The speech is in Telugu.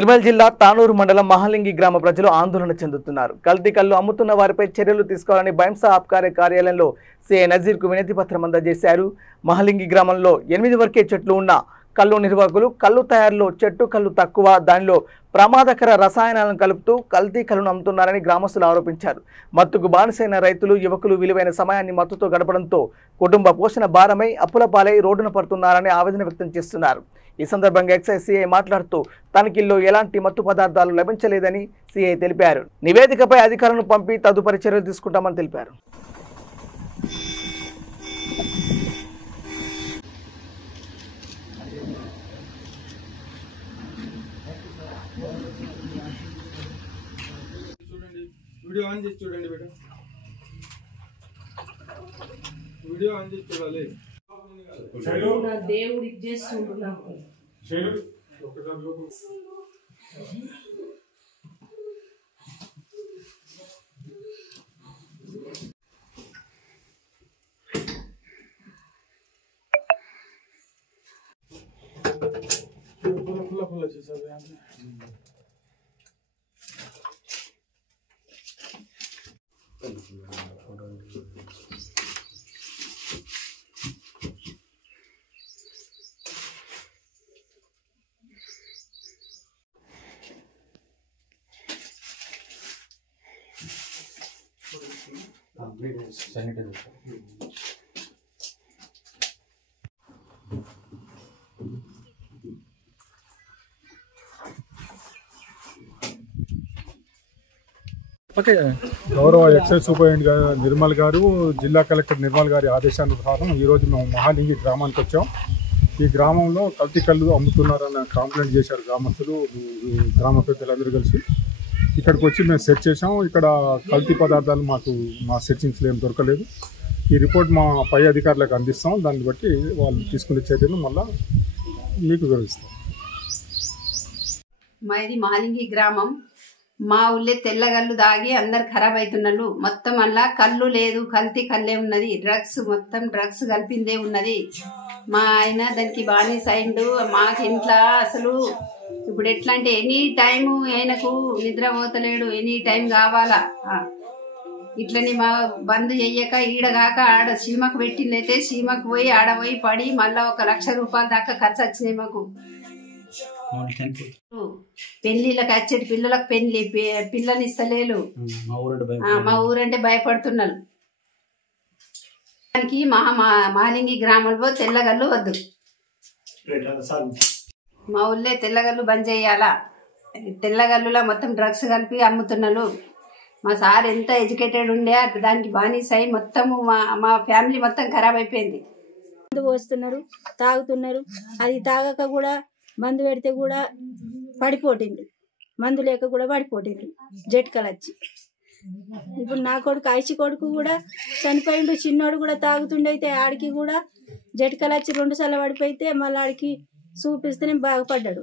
నిర్మల్ జిల్లా తానూరు మండలం మహాలింగి గ్రామ ప్రజలు ఆందోళన చెందుతున్నారు. కల్తీ కల్లు అమ్ముతున్న వారిపై చర్యలు తీసుకోవాలని బైంసా ఆబ్కారీ కార్యాలయంలో సిఐ నజీర్ కు వినతి పత్రం అందజేశారు. మహాలింగి గ్రామంలో 8 వరకే చెట్లు ఉన్న కల్లు నిర్వాహకులు కల్లు తయారీలో చెట్టు కల్లు తక్కువ, దానిలో ప్రమాదకర రసాయనాలను కలుపుతూ కల్తీ కల్లును అమ్ముతున్నారని గ్రామస్తులు ఆరోపించారు. మత్తుకు బానిసైన రైతులు, యువకులు విలువైన సమయాన్ని మత్తుతో గడపడంతో కుటుంబ పోషణ భారమై అప్పుల పాలై రోడ్డున పడుతున్నారని ఆవేదన వ్యక్తం చేస్తున్నారు. ఈ సందర్భంగా ఎక్సైజ్ సిఐ మాట్లాడుతూ తనిఖీల్లో ఎలాంటి మత్తు పదార్థాలు లభించలేదని సిఐ తెలిపారు. నివేదికపై అధికారులను పంపి తదుపరి చర్యలు తీసుకుంటామని తెలిపారు. వీడియో ఆన్ చేసి చూడండి బేటా, వీడియో ఆన్ చేసి చూడాలి. దేవుడు ఇచ్చేస్తున్నాము ఫుల్ వచ్చేసారు. గౌరవ ఎక్సైజ్ సూపరింటెండెంట్ నిర్మల్ గారు, జిల్లా కలెక్టర్ నిర్మల్ గారి ఆదేశానుసారం ఈరోజు మేము మహాలింగి గ్రామానికి వచ్చాం. ఈ గ్రామంలో కల్తీ కళ్ళు అమ్ముతున్నారన్న కంప్లైంట్ చేశారు గ్రామస్తులు, గ్రామ పెద్దలందరూ కలిసి. ఇక్కడికి వచ్చి మేము సెర్చ్ చేసాం. ఇక్కడ కల్తీ పదార్థాలు మా సెర్చింగ్స్లో ఏం దొరకలేదు. ఈ రిపోర్ట్ మా పై అధికారులకు అందిస్తాం. దాన్ని బట్టి వాళ్ళు తీసుకునే చర్యలు మళ్ళీ మీకు వివరిస్తాం. మాది మహాలింగి గ్రామం. మా ఊళ్ళే తెల్లగల్లు దాగి అందరు ఖరాబ్ అవుతున్నారు. మొత్తం అలా కళ్ళు లేదు, కల్తీ కల్లే ఉన్నది. మొత్తం డ్రగ్స్ కలిపిందే ఉన్నది. మా ఆయన దానికి బానిస అయిండు. మాకు ఇంట్లో అసలు ఇప్పుడు ఎట్లా అంటే ఎనీ టైము ఆయనకు నిద్ర పోతలేడు, ఎనీ టైం కావాలా. ఇట్లని మా బంద్ చెయ్యక ఈడగాక ఆడ సీమకు పెట్టిందైతే సీమకు పోయి ఆడపోయి పడి మళ్ళా 1 లక్ష రూపాయల దాకా ఖర్చు వచ్చినాయి మాకు. పెళ్లిళ్ళకి వచ్చేటి పిల్లలకు పిల్లని ఇస్తలేరు. మా ఊరంటే భయపడుతున్నారు. దానికి మహాలింగి గ్రామంలో తెల్లగల్లు వద్దు. మా ఊళ్ళే తెల్లగల్లు బంద్ చేయాలా. తెల్లగల్లులో మొత్తం డ్రగ్స్ కలిపి అమ్ముతున్నారు. మా సార్ ఎంత ఎడ్యుకేటెడ్ ఉండే దానికి బానిస అయి మొత్తము మా ఫ్యామిలీ మొత్తం ఖరాబ్ అయిపోయింది. మందు పోస్తున్నారు, తాగుతున్నారు. అది తాగక కూడా మందు పెడితే కూడా పడిపోటిండ్రు, మందు లేక కూడా పడిపోటిండ్రు జట్కలు వచ్చి. ఇప్పుడు నా కొడుకు ఐసి కొడుకు కూడా చనిపోయిండు. చిన్నోడు కూడా తాగుతుండైతే ఆడికి కూడా జట్కలు వచ్చి 2 సార్లు పడిపోయితే మళ్ళీ ఆడికి చూపిస్తేనే బాగుపడ్డాడు.